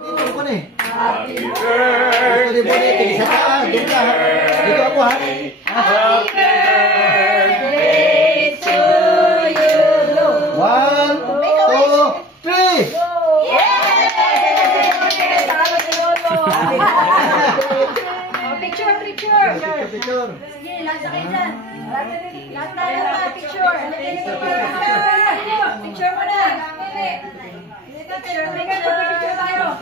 Dito ko na eh. Happy birthday. Isa ka. Dito ako ha. Happy birthday to you. 1, 2, 3. Picture. Sige, lahat kayo dyan. Lahat tayo pa, picture. Picture mo na. Picture tayo.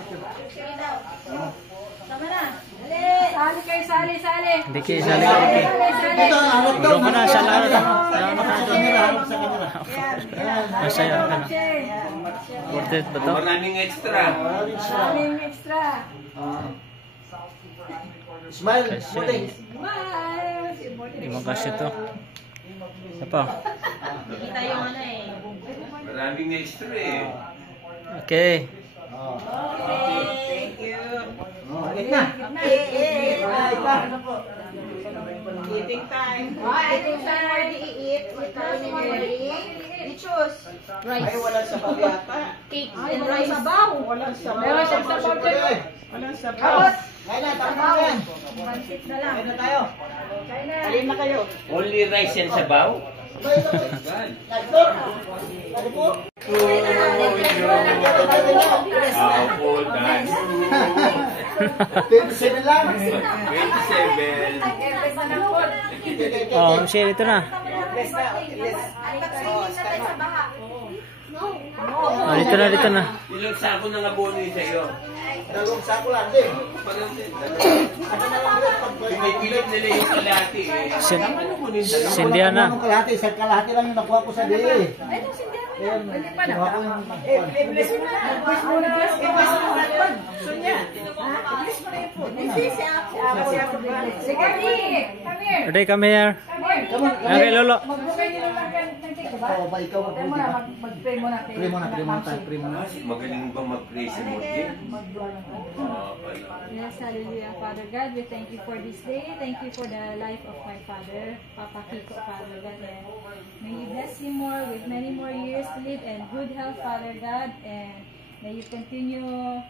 Sama na. Sali kayo, sali. Hindi kayo sali ka. Ito, harap daw. Doon ka na, sa lahat. Harap sa kanila. Masaya ka na. Worth it ba to? Maraming extra. Maraming extra. Smile. Buti. Hindi mo kasi to. Ano pa? Kita yung ano eh. Maraming extra eh. Okay. Thank you. Agad na. Eating time. Eating time. I-eat. You choose. Rice. Ay, walang sabaw yata. Cake and rice. Sabaw. Walang sabaw. Meron siyang sabaw dyan. Walang sabaw. Kaya na, tama na yan. Pansit na lang. Kaya na tayo. Kaya na. Alin na kayo. Only rice and sabaw? Lagdo. Lagdo po. Apple, dance. 27 lang. 27. Oh, share ito na. Oh, dito na. Ilang sako ng abono yun sa'yo? Dalawang sako lang din. May pilit nila yung kalati eh. Sindihan na. Anong kalahati? Isang kalahati lang yung nakuha ko sa DE. Ayan, kinuha ko yung... Ready, come here. Okay, Lolo. Oo, ba ikaw mag-pray ba? Mag-pray muna. Pray muna tayo. Magaling ba mag-praise and worship? Yes, hallelujah, Father God. We thank you for this day. Thank you for the life of my father, Papa Kiko, Father God. And may you bless him more with many more years to live and good health, Father God. And may you continue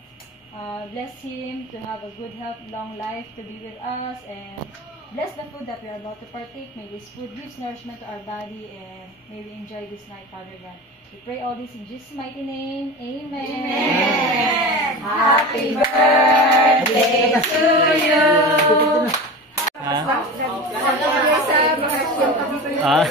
bless him to have a good health, long life to be with us. And bless the food that we are about to partake. May this food gives nourishment to our body, and may we enjoy this night, Father God. We pray all this in Jesus' mighty name. Amen. Amen. Happy birthday to you. Ah.